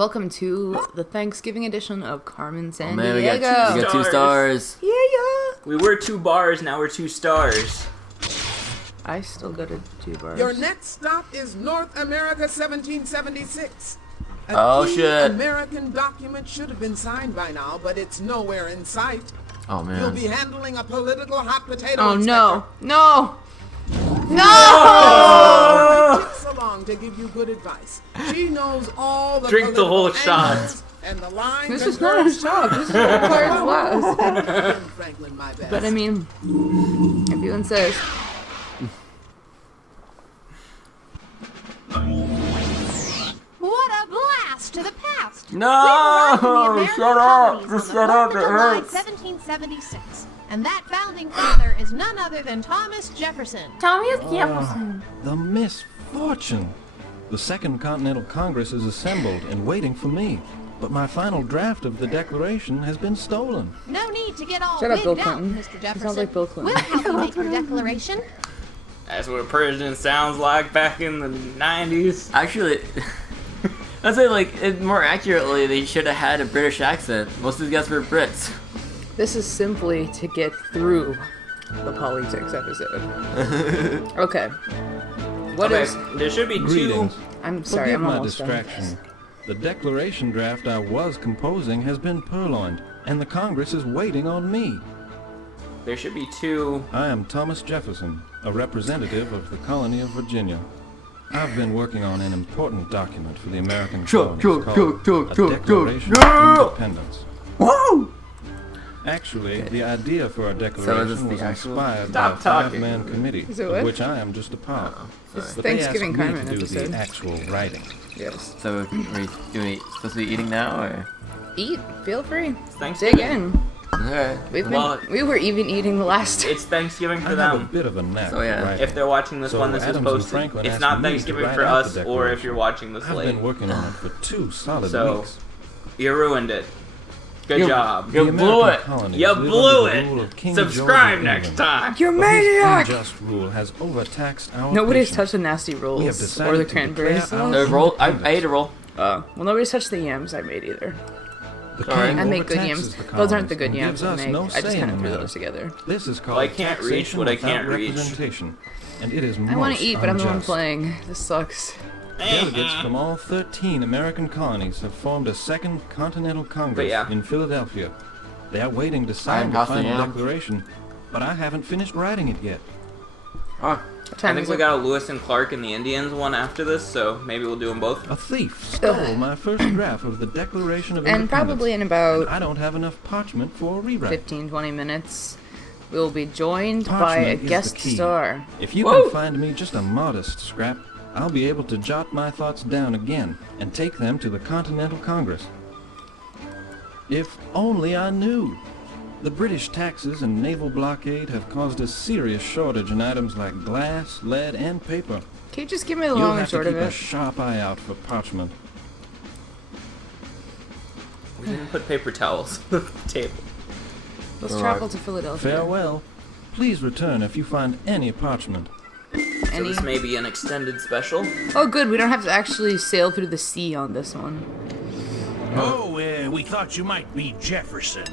Welcome to the Thanksgiving edition of Carmen Sandiego. Oh man, we got 2 stars. Yeah. We were 2 bars, now we're 2 stars. I still go to 2 bars. Your next stop is North America 1776. Oh, key shit. American document should have been signed by now, but it's nowhere in sight. Oh man. You'll be handling a political hot potato. Oh inspector. no! Takes so long to give you good advice. She knows all the Drink the whole political shot. angles and the lines. This and is not a curves. shot. This is a required glass. Franklin, my best. But I mean, if you insist. What a blast to the past! No! Shut up! Just shut up, it July hurts! 1776, and that founding father is none other than Thomas Jefferson. The misfortune! The Second Continental Congress is assembled and waiting for me, but my final draft of the Declaration has been stolen. No need to get all Shut up, Bill wigged out, Clinton. Mr. He Jefferson. sounds like Bill Clinton. We'll help you make your declaration. That's what a president sounds like back in the 90s. Actually, I'd say more accurately, they should have had a British accent. Most of these guys were Brits. This is simply to get through the politics episode. Okay. What is? There should be 2. Greetings. I'm sorry, Forgive I'm my almost done. distraction. The Declaration draft I was composing has been purloined, and the Congress is waiting on me. There should be 2. I am Thomas Jefferson, a representative of the colony of Virginia. I've been working on an important document for the American colonies called a Declaration of Independence. Whoa! Actually, the idea for a declaration was inspired by a Stop talking. 5-man committee, Is it of what? which I am just a part. It's But they asked Thanksgiving me Carmen to do episode. the actual writing. Yes. So, are we supposed to be eating now, or? Eat. Feel free. It's Thanksgiving. Dig in. Alright. We were even eating the last. It's Thanksgiving I for have a them. bit of a knack So, yeah. for writing. If they're watching this So when this is Adams and posted, Franklin it's asked not me to Thanksgiving write for out us the or if Declaration. you're watching this I've late. been working on it for 2 solid So, weeks. you ruined it. Good You- job. you The blew American it. colonies You live blew under the rule of it. King Subscribe George of next England. time. You're But his maniac! unjust rule has overtaxed our Nobody's patience. touched the nasty We have rolls decided or the to cranberry declare our- sauce. Roll. I ate a roll. Well, nobody's touched the yams I made either. The Sorry. king I make good overtaxes yams. the Those aren't the colonies good and yams gives I us make. no I just say kind in of the threw matter. those together. This is called Well, I can't reach taxation what I without can't reach. representation, and it is I want most to eat, but I'm the one unjust. playing. This sucks. Delegates from all 13 American colonies have formed a Second Continental Congress yeah. in Philadelphia. They are waiting to sign the passing final yam. declaration, but I haven't finished writing it yet. Oh. What I time think is we it? got a Lewis and Clark and the Indians one after this, so maybe we'll do them both. A thief stole my first draft of the Declaration of And Independence. probably in about I don't have enough parchment for a rewrite. 15-20 minutes, we'll be joined by a Parchment is the guest key. star. If you Woo! can find me just a modest scrap, I'll be able to jot my thoughts down again and take them to the Continental Congress. If only I knew. The British taxes and naval blockade have caused a serious shortage in items like glass, lead, and paper. Can you just give me the You'll long and have to short keep of a it? sharp eye out for parchment. We didn't put paper towels on the table. Let's Alright. travel to Philadelphia. Farewell. Please return if you find any parchment. So Any- this may be an extended special. Oh, good. We don't have to actually sail through the sea on this one. Oh, we thought you might be Jefferson.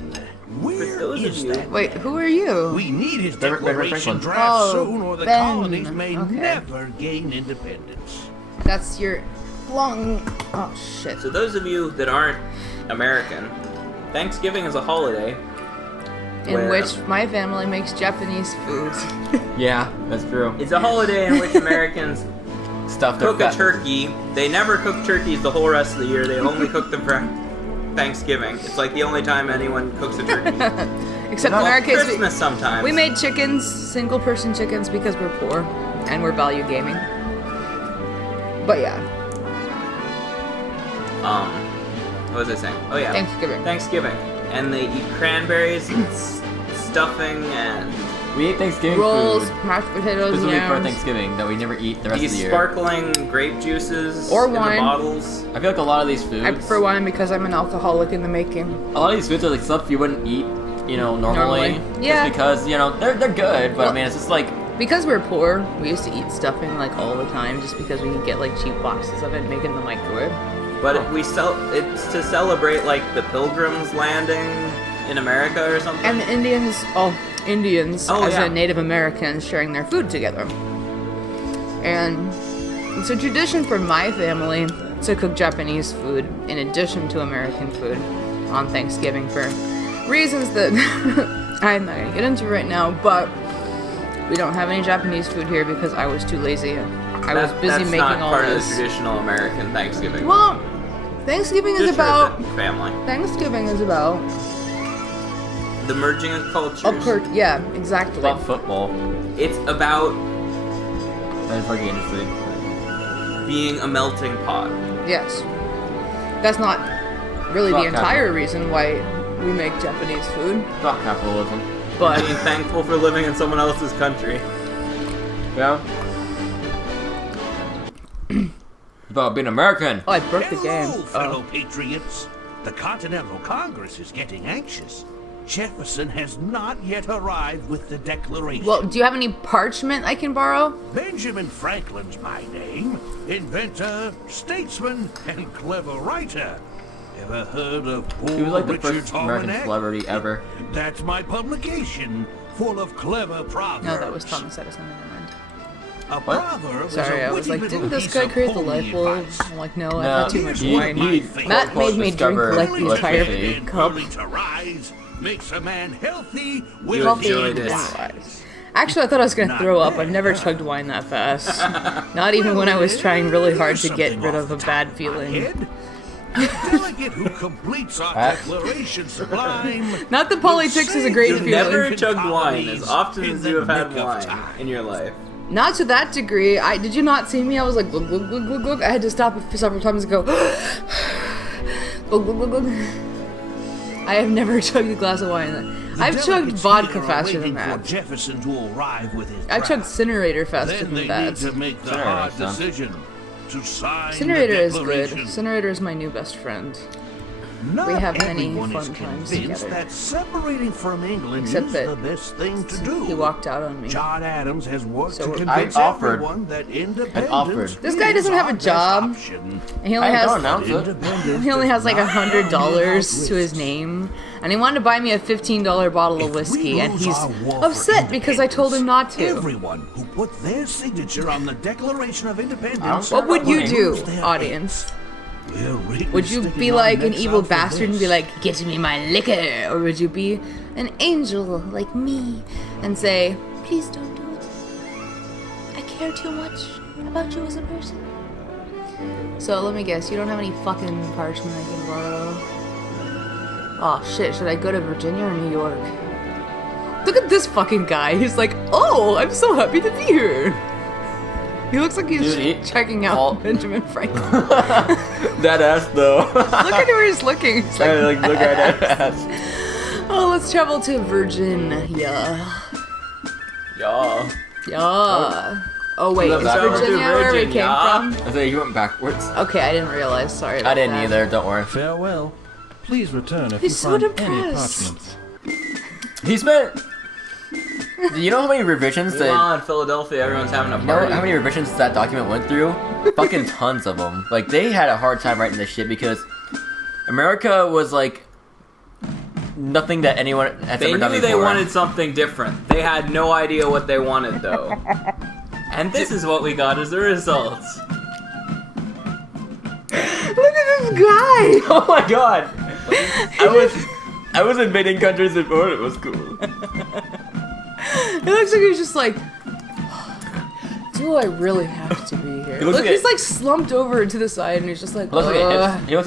Where those of is you- that? Wait, who are you? We need his Benjamin declaration Franklin. draft Oh, soon, or the Ben. colonies may Okay. never gain independence. That's your long. Oh shit. So those of you that aren't American, Thanksgiving is a holiday. In where- which my family makes Japanese food. Yeah, that's true. It's a holiday in which Americans Stuffed cook a up. turkey. They never cook turkeys the whole rest of the year. They only cook them for Thanksgiving. It's like the only time anyone cooks a turkey. Except Well, in our case, Christmas sometimes. we made chickens, single-person chickens, because we're poor and we're value gaming. But yeah, What was I saying? Oh yeah. Thanksgiving. Thanksgiving. And they eat cranberries and stuffing and We eat Thanksgiving Rolls, food mashed potatoes, specifically for yams. Thanksgiving that we never eat the rest these of the year. sparkling grape juices Or in wine. the bottles. I feel like a lot of these foods. I prefer wine because I'm an alcoholic in the making. A lot of these foods are like stuff you wouldn't eat, normally. Yeah. Just because, they're good, but Well- I mean, it's just like, Because we're poor, we used to eat stuffing like all the time just because we could get like cheap boxes of it and make it in the microwave. But it's to celebrate like the Pilgrims landing in America or something. And the Indians, Oh, as yeah. in Native Americans, sharing their food together. And it's a tradition for my family to cook Japanese food in addition to American food on Thanksgiving for reasons that I'm not going to get into right now, but we don't have any Japanese food here because I was too lazy. I was busy that's making not all part this. of the traditional American Thanksgiving. Well, Thanksgiving is Just for about... the family. Thanksgiving is about... The merging of cultures. Yeah, exactly. About football. It's about And fucking industry. being a melting pot. Yes. That's not really Fuck the entire reason why we make Japanese food, Fuck capitalism. but Being thankful for living in someone else's country. Yeah. About being American. oh, I broke the game. Hello, fellow Oh. patriots. The Continental Congress is getting anxious. Jefferson has not yet arrived with the Declaration. Well, do you have any parchment I can borrow? Benjamin Franklin's my name. Inventor, statesman, and clever writer. Ever heard of Poor He was like the Richard's first American Almanac? celebrity ever. That's my publication, full of clever proverbs. No, that was Thomas Edison. Never mind. A proverb Sorry, is a I was witty like, little didn't this piece guy of create the homely light bulb? advice. I'm like, no, I've No, had too much he- wine. he- Matt made me drink discovered like the entire electricity. cup. Early to rise makes a man healthy with You Coffee enjoyed and it. wine. Actually, I thought I was gonna Not throw up. bad. I've never chugged wine that fast. Not even when I was trying really hard to get rid of a bad feeling. Delegate who completes our declaration sublime. Not that politics is a great You've feeling. never chugged wine as often as you have had wine in your life. Not to that degree. Did you not see me? I was like, glug, glug, glug, glug, glug. I had to stop several times and go, glug, glug, glug, glug. I have never chugged a glass of wine. I've chugged vodka faster than that. Jefferson to arrive with his I've chugged Incinerator faster Then than they that. need to make the Incinerator hard makes sense. decision to sign Incinerator the is good. declaration. Incinerator is my new best friend. Not We have many everyone fun is times convinced together. that separating from England Except is that the best thing to do. He walked out on me. John Adams has worked So to I convince offered. everyone that independence offered. This guy doesn't is have a our best job. option. And he only I has don't announce it. Independence he only does has like not $100 to his outwit name, and he wanted to buy me a $15 bottle of If whiskey, we and lose he's our war for upset because I told him not to. Everyone who put their signature on the Declaration of Independence. What would you will do, lose their audience? We're really Would you sticking be our like an necks evil out for bastard and be this. like, get me my liquor? Or would you be an angel like me and say, please don't do it. I care too much about you as a person. So let me guess, you don't have any fucking parchment I can borrow? Oh shit, should I go to Virginia or New York? Look at this fucking guy. He's like, oh, I'm so happy to be here. He looks like he's Dude, checking out Paul- Benjamin Franklin. That ass though. Look at where he's looking. He's like, Look at that ass. oh, let's travel to Virginia. Yeah. Yeah. Oh wait, Love is that. Virginia where we came Virginia. from? I say you went backwards. Okay, I didn't realize. Sorry about I didn't that. either. Don't worry. Farewell. Please return if He's you so find any depressed. parchments. He spent. Do you know how many revisions Come that? on, Philadelphia, everyone's having a You know party. how many revisions that document went through? Fucking tons of them. Like they had a hard time writing this shit because America was like nothing that anyone has They ever done knew before. they wanted something different. They had no idea what they wanted, though. And this is what we got as a result. Look at this guy. Oh my god! I was invading countries before it was cool. It looks like he's just like, do I really have to be here? He looks Look, like he's a- like slumped over to the side, and he's just like, He looks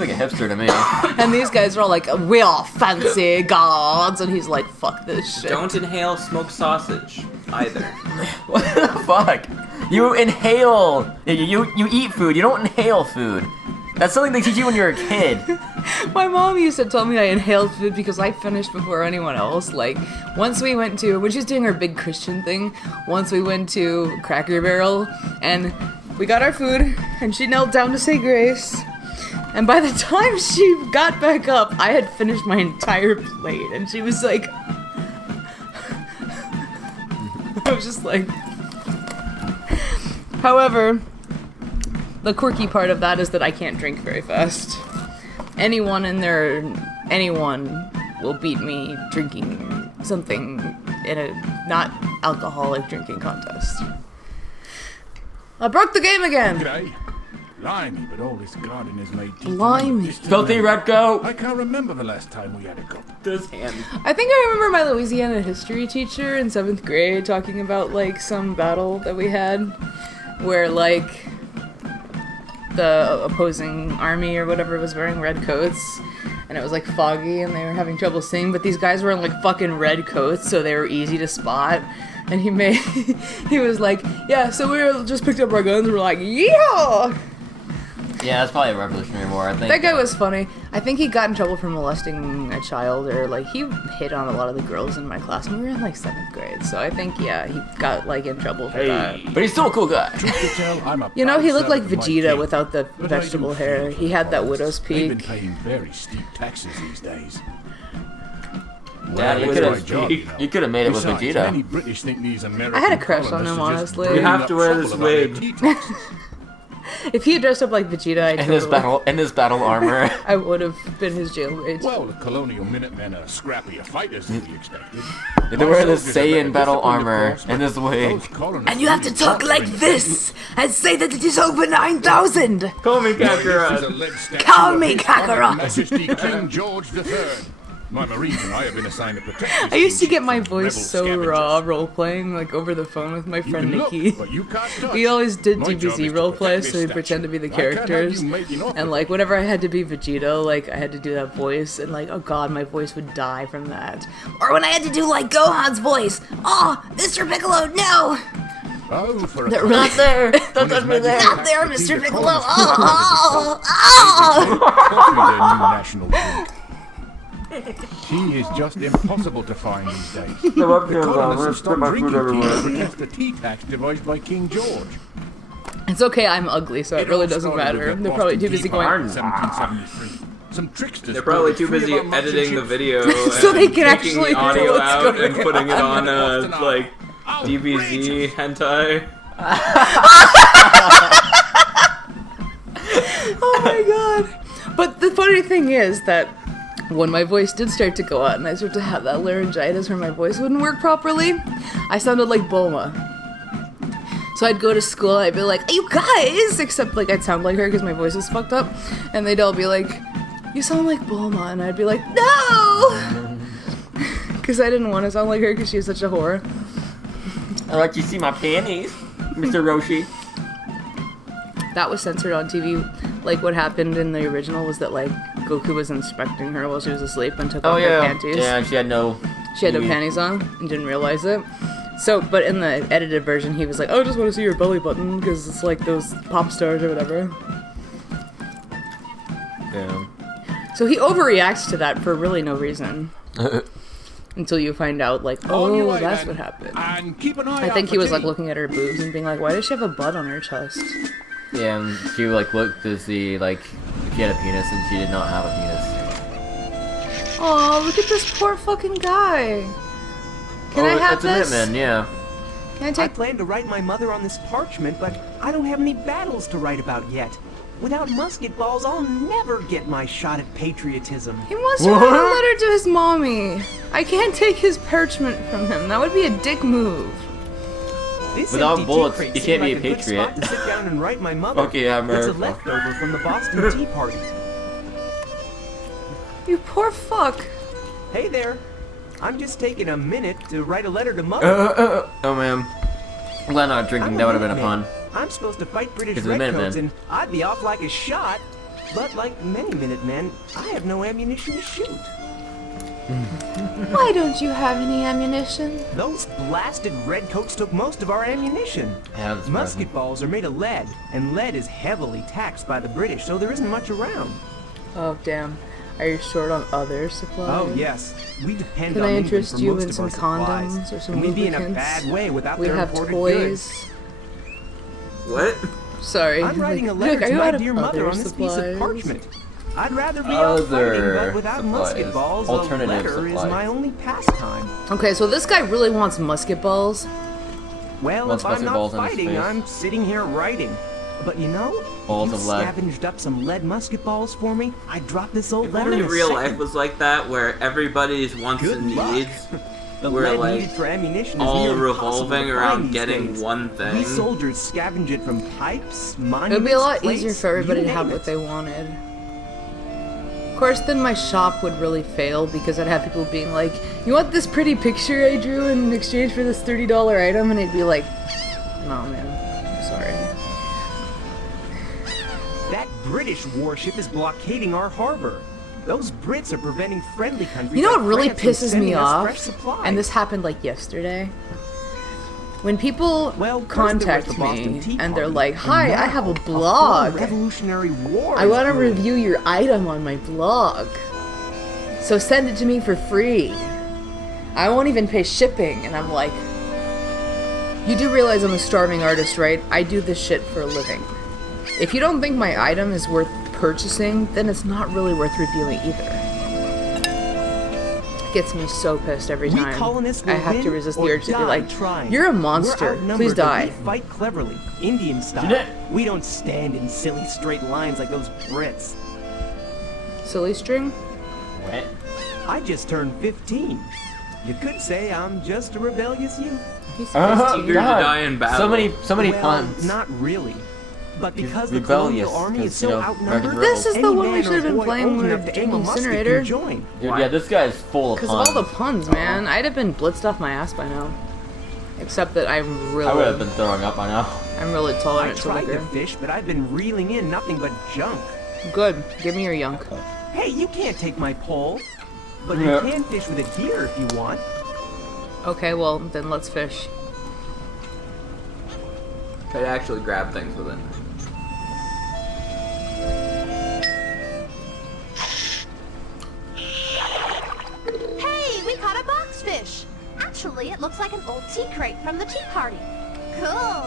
like a hipster to me. and these guys are all like, we are fancy gods, and he's like, fuck this shit. Don't inhale smoked sausage, either. What the fuck? You inhale. You eat food. You don't inhale food. That's something they teach you when you're a kid. My mom used to tell me I inhaled food because I finished before anyone else. Like, once we went to, when she was doing her big Christian thing, once we went to Cracker Barrel, and we got our food, and she knelt down to say grace. And by the time she got back up, I had finished my entire plate, and she was like, I was just like, however, the quirky part of that is that I can't drink very fast. Anyone will beat me drinking something in a not alcoholic drinking contest. I broke the game again! G'day. Blimey, but all this garden has made teeth. Blimey. Filthy Redcoat! I can't remember the last time we had a cup. This hand. I think I remember my Louisiana history teacher in 7th grade talking about, like, some battle that we had where, like, the opposing army or whatever was wearing red coats and it was, like, foggy and they were having trouble seeing, but these guys were in, like, fucking red coats, so they were easy to spot. And he was like, yeah, so we just picked up our guns and we're like, yeah! Yeah, that's probably a Revolutionary War, I think. That guy was funny. I think he got in trouble for molesting a child, or like he hit on a lot of the girls in my class, and we were in like 7th grade. So I think he got like in trouble for that. But he's still a cool guy. Truth to tell, I'm a You know, he looked like proud servant of my Vegeta king. without the But I vegetable do hair. fear He had that colonists. widow's They've been peak. paying very steep taxes these days. Yeah, Well, you it's could've- my job now. you could've made it with Besides, Vegeta. many British think these American I had a crush on colonists him, are just honestly. bringing You have up to wear trouble this about their wig. tea taxes. If he had dressed up like Vegeta, In his battle armor. I would have been his jailmate. Well, the colonial Minutemen are scrappier fighters than we expected. They wear the Saiyan battle armor and his wig. And you have to talk like this and say that it is over 9,000. Call me Kakarot. Call me Kakarot. Majesty King George III. My Marines and I have been assigned to protect this I used to get kingship my from voice rebel so scavengers. raw role playing, like over the phone with my You friend can look, Nikki. but you can't touch. We always did My job is DBZ to roleplay, protect so this we pretend to be the statue. I can't have characters. you making off And with like it. whenever I had to be Vegeta, like I had to do that voice, and like, oh god, my voice would die from that. Or when I had to do like Gohan's voice, oh, Mr. Piccolo, no, Oh, for a that really Not there! Don't When touch his me there! Majesty not there, Defeat Mr. the Piccolo. colonists Oh, from oh, Cost me their new national drink. Tea is just impossible to find these days. The colonists have stopped drinking tea to protest the tea tax devised by King George. It's okay, I'm ugly, so it really all doesn't started matter. with They're the probably Boston too busy Tea Party going. in 1773. Some tricksters. They're probably too pulled busy 3 of our editing the ships. video So they and can taking actually the audio hear what's out going and putting it on Boston Eye. like DBZ hentai. Oh my god. But the funny thing is that when my voice did start to go out and I started to have that laryngitis where my voice wouldn't work properly, I sounded like Bulma. So I'd go to school and I'd be like, you guys! Except like I'd sound like her because my voice was fucked up. And they'd all be like, you sound like Bulma. And I'd be like, no! Because I didn't want to sound like her because she was such a whore. I let you see my panties, Mr. Roshi. That was censored on TV. Like what happened in the original was that like Goku was inspecting her while she was asleep and took Oh off her yeah. panties. Yeah, she had no... She had no panties on and didn't realize it. So, but in the edited version, he was like, "Oh, I just want to see your belly button because it's like those pop stars or whatever." Yeah. So he overreacts to that for really no reason until you find out, like, On your oh, way, that's then. what happened. And keep an eye I out think for he was like tea. looking at her boobs and being like, "Why does she have a butt on her chest?" Yeah, and she like looked to see like if she had a penis, and she did not have a penis. Oh, look at this poor fucking guy. Can I have it's this? a Minuteman, yeah. Can I I take? plan to write my mother on this parchment, but I don't have any battles to write about yet. Without musket balls, I'll never get my shot at patriotism. He wants to write a letter to his mommy. I can't take his parchment from him. That would be a dick move. This Without empty tea bullets, crate you seemed can't be like a good patriot. spot to sit down and write my mother. Okay, yeah, It's a America. leftover from the Boston Tea Party. You poor fuck. Hey there. I'm just taking a minute to write a letter to mother. Oh man. I'm glad not drinking. I'm That would have been a Minuteman. pun. I'm supposed to fight British It's a Redcoats, Minuteman. and I'd be off like a shot. But like many Minutemen, I have no ammunition to shoot. Why don't you have any ammunition? Those blasted Redcoats took most of our ammunition. Yeah, that's Musket balls are made of lead, and lead is heavily taxed by the British, so there isn't much around. Oh, damn. Are you short on other supplies? Oh yes, we depend Can on I England interest for you most in of some our supplies, condoms or some and we'd be in a lubricants? bad way without We their have imported toys. goods. What? Sorry. I'm writing a like, letter look, are to you my out of dear mother other on this piece of supplies? parchment. I'd rather be out fighting, Other but without musket supplies. balls, a Alternative letter is supplies. my only pastime. Okay, so this guy really wants musket balls. Well, Wants if I'm musket not balls in his fighting, face. I'm sitting here writing. But you know, Balls if of you lead. scavenged up some lead musket balls for me, I'd drop this old If letter only in a real second. life was like that, where everybody's wants Good and luck. needs The were lead like needed for ammunition is all near impossible revolving to around find these getting days. one thing. We soldiers scavenge it from pipes, monuments, It would be a lot plates, easier for everybody you to have name what it. they wanted. Of course, then my shop would really fail because I'd have people being like, "You want this pretty picture I drew in exchange for this $30 item?" And I'd be like, "No, man, I'm sorry." That British warship is blockading our harbor. Those Brits are preventing friendly countries. You know what like really France from pisses sending me us fresh off? supplies. And this happened like yesterday. When people Well, first contact there was the Boston me Tea and they're Party, like, and "Hi, I now have a a blog. full Revolutionary War I is want to brewing." review your item on my blog. So send it to me for free. I won't even pay shipping." And I'm like, "You do realize I'm a starving artist, right? I do this shit for a living. If you don't think my item is worth purchasing, then it's not really worth reviewing either." It gets me so pissed every We time. colonists I will have to win resist the or urge to be die like, trying. "You're a We're monster. outnumbered, Please but die." We fight cleverly, Indian style. We don't stand in silly straight lines like those Brits. Silly string? What? I just turned 15. You could say I'm just a rebellious youth. He's Eager to die in battle. So many Well, puns. not really. But because the rebellious, colonial army is 'cause, so you know, outnumbered, American This is the any one we man should or have been boy playing old enough with to aim a Jimmy musket Incinerator. can join. Dude, yeah, this guy's full of Because puns. of all the puns, man. I'd have been blitzed off my ass by now. Except that I'm I would have really, been throwing up by now. I'm really I tolerant to tried to liquor. fish, but I've been reeling in nothing but junk. Good. Give me your yunk. Hey, you can't take my pole. But Yeah. you can fish with a deer if you want. Okay, well, then let's fish. Try to actually grab things with it. Hey, we caught a boxfish. Actually, it looks like an old tea crate from the tea party. Cool.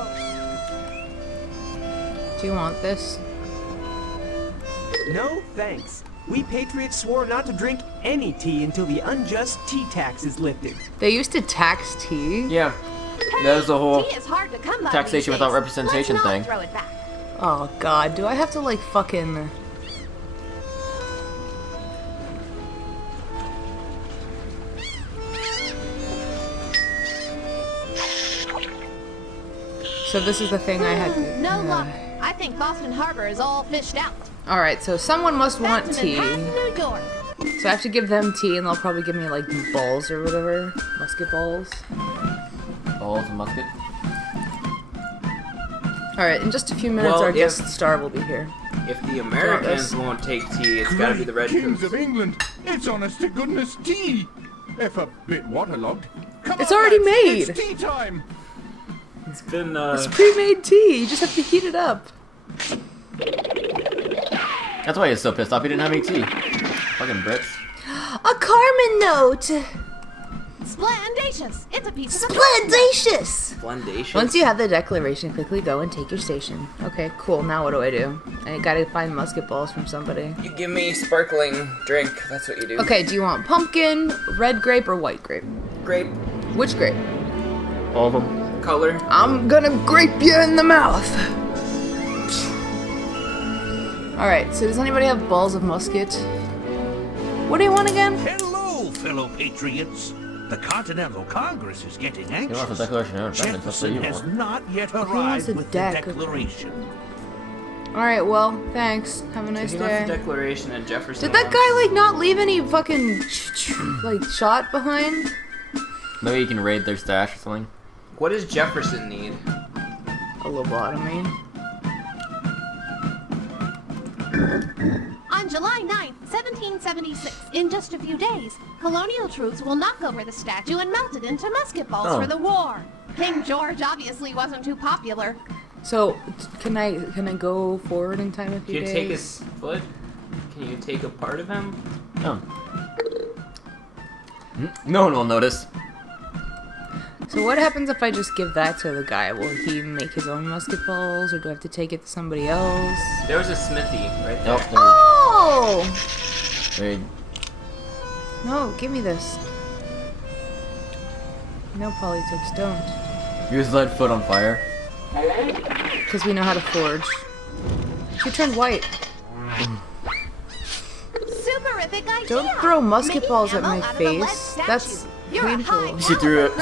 Do you want this? No, thanks. We patriots swore not to drink any tea until the unjust tea tax is lifted. They used to tax tea? Yeah. That was the whole Tea is hard to come by taxation these without days. representation Let's not thing. throw it back. Oh god, do I have to like fucking... So this is the thing I had to... No luck. I think Boston Harbor is all fished out. Alright, so someone must want Back to tea. Manhattan, New York. So I have to give them tea and they'll probably give me like balls or whatever. Musket balls. Balls and musket. Alright, in just a few minutes Well, our if- guest star will be here. If the Americans this. won't take tea, it's gotta be the Kings Redcoats. of England, it's honest to goodness tea. If a bit waterlogged. Come It's on, already lads, made. It's tea time. It's been, It's pre-made tea, you just have to heat it up. That's why he's so pissed off he didn't have any tea. Fucking Brits. A Carmen note! Splendacious. It's a piece of Splendacious! Splendation. Once you have the declaration, quickly go and take your station. Okay, cool, now what do? I gotta find musket balls from somebody. You give me sparkling drink, that's what you do. Okay, do you want pumpkin, red grape, or white grape? Grape Which grape? All of them. color. I'm gonna grape you in the mouth! Alright, so does anybody have balls of musket? What do you want again? Hello, fellow patriots. The Continental Congress is getting He wants the anxious. Declaration of Independence. That's what Jefferson you has want. not yet wants arrived a with deck? the Declaration. Alright, well, thanks. Have a nice He wants the day. Declaration and Jefferson. Did that guy, like, not leave any fucking, like, shot behind? Maybe you can raid their stash or something. What does Jefferson need? A lobotomy. On July 9th, 1776, in just a few days, colonial troops will knock over the statue and melt it into musket balls Oh. for the war. King George obviously wasn't too popular. So, can I go forward in time a few Can you days? take his foot? Can you take a part of him? No. No one will notice. So what happens if I just give that to the guy? Will he make his own musket balls, or do I have to take it to somebody else? There was a smithy right there. Nope. Oh! Raid. No, give me this. No politics, don't. Use lead foot on fire. Because we know how to forge. She turned white. Superific idea. Don't throw musket Making balls at ammo my out of the lead face. statue. That's You're a painful. high She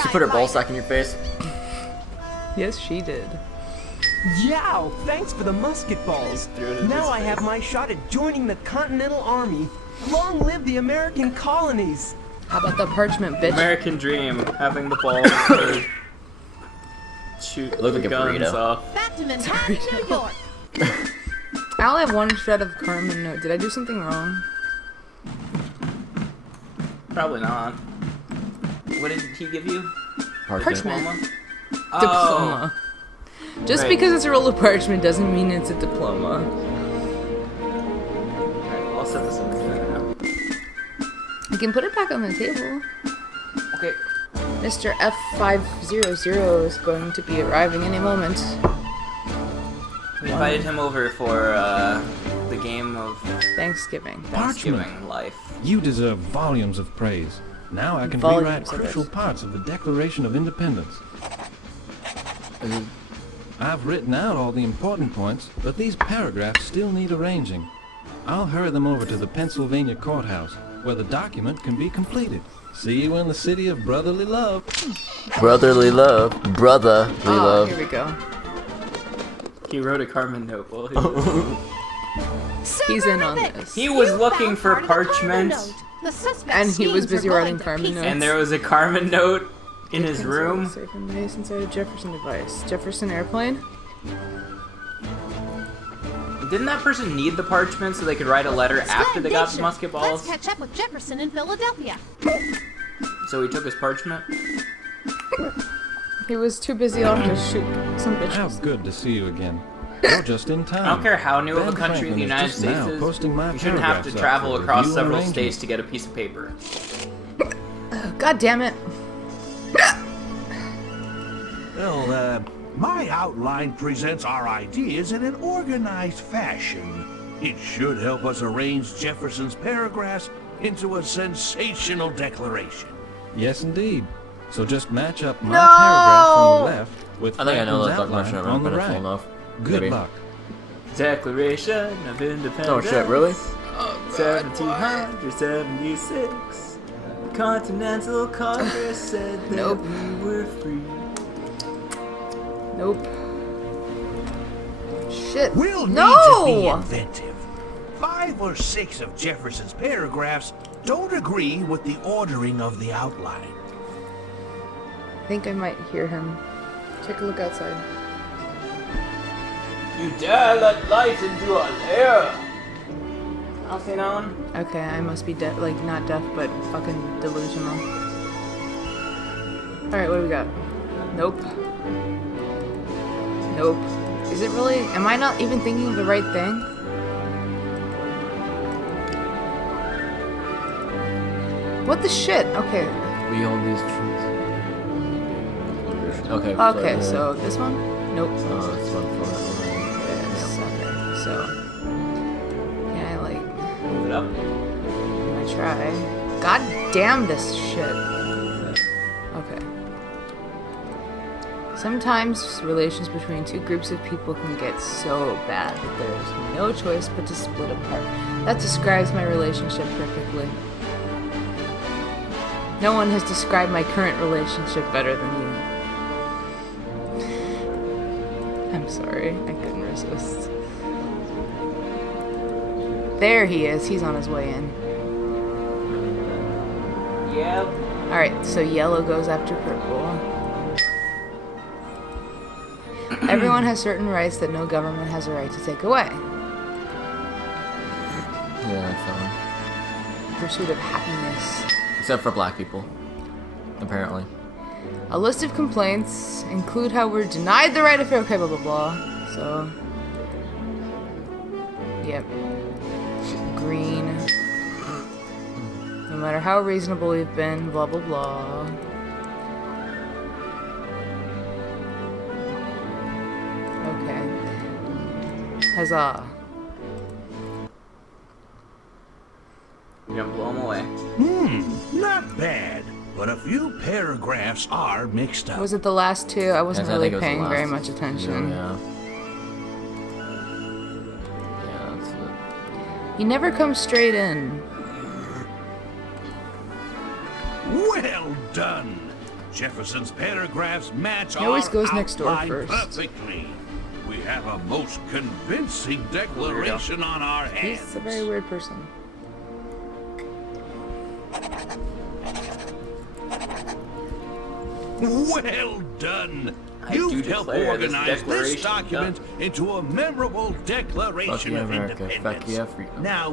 put her ball sack in your face. Yes, she did. Yow! Thanks for the musket balls. Now I have my shot at joining the Continental Army. Long live the American colonies! How about the parchment, bitch? American dream, having the balls to shoot Look like a guns burrito. off. Back to Manhattan, New York. I only have one shred of Carmen note. Did I do something wrong? Probably not. What did he give you? Parchment. Diploma? Diploma. Just Right. because it's a roll of parchment doesn't mean it's a diploma. Alright, I'll set this up now. You can put it back on the table. Okay. Mr. F500 is going to be arriving any moment. We invited him over for the game of Thanksgiving. Thanksgiving life. You deserve volumes of praise. Now I can Volumes rewrite of crucial it. parts of the Declaration of Independence. I've written out all the important points, but these paragraphs still need arranging. I'll hurry them over to the Pennsylvania courthouse, where the document can be completed. See you in the city of brotherly love. Brotherly love. Brotherly Oh, love. here we go. He wrote a Carmen note while he was... He's in on this. He was You looking found for part of the Carmen parchment, note. The suspect And he was schemes are busy going writing to Carmen pieces. notes. and there was a Carmen note in his room. Safe and nice inside a Jefferson device. Jefferson airplane? Didn't that person need the parchment so they could write a letter after they got the Splendid. musket balls? Let's catch up with Jefferson in Philadelphia. So he took his parchment? He was too busy off to shoot some How bitches. good to see you again. You're just in time. I don't care how new of a Ben country the Franklin is United just States now is, posting my you shouldn't have to paragraphs up travel for across review several arrangement. states to get a piece of paper. God damn it. Well, my outline presents our ideas in an organized fashion. It should help us arrange Jefferson's paragraphs into a sensational declaration. Yes, indeed. So just match up my No! paragraph on the left with I think I know Franklin's that outline question. on the Full right. enough. Good Maybe. luck. Declaration of Independence. Oh shit, really? 1776. The Continental Congress said that Nope. we were free. Nope. Shit. We'll need to be No! inventive. 5 or 6 of Jefferson's paragraphs don't agree with the ordering of the outline. I think I might hear him. Take a look outside. You dare let light into our lair? Nothing on? Okay, I must be deaf, like not deaf, but fucking delusional. Alright, what do we got? Nope. Nope. Is it really? Am I not even thinking of the right thing? What the shit? Okay. We own these trees. Okay. Okay, so this one? Nope. Oh, it's one for Yes, okay. So. Can I like. Move it up. Can I try? God damn this shit. Okay. Sometimes relations between two groups of people can get so bad that there's no choice but to split apart. That describes my relationship perfectly. No one has described my current relationship better than you. I'm sorry, I couldn't resist. There he is, he's on his way in. Yep. Alright, so yellow goes after purple. Everyone has certain rights that no government has a right to take away. Yeah, that's fine. Pursuit of happiness. Except for black people, apparently. A list of complaints include how we're denied the right of okay, blah blah blah. So, yep. Green. No matter how reasonable we've been, blah blah blah. Okay. Huzzah. You're gonna blow him away. Not bad. But a few paragraphs are mixed up. Was it the last two? I wasn't Yes, I really think it was the paying very last much attention. Yeah. He never comes straight in. Well done! Jefferson's paragraphs match He always our goes next door outline first. perfectly. We have a most convincing declaration on our hands. He's a very weird person. Well done! You've helped organize this document into a memorable Declaration of America. Independence. Fuck yeah, freedom. Now,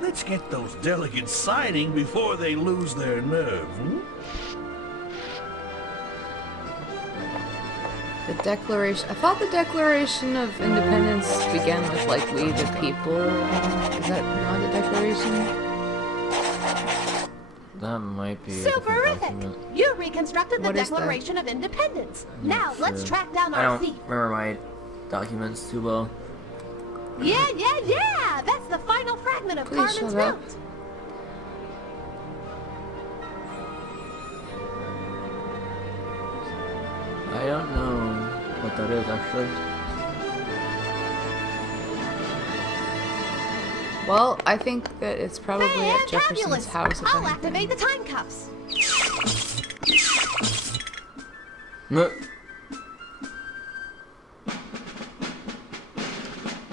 let's get those delegates signing before they lose their nerve. The Declaration... I thought the Declaration of Independence began with, like, we the people. Is that not a declaration? That might be. Superific! You reconstructed the What is that? Declaration of Independence. Now let's track down I our don't thief. remember my documents too well. Yeah! That's the final fragment of Please Carmen's shut up. note. I don't know what that is actually. Well, I think that it's probably at Fantabulous! Jefferson's house. If I'll anything. activate the time cuffs.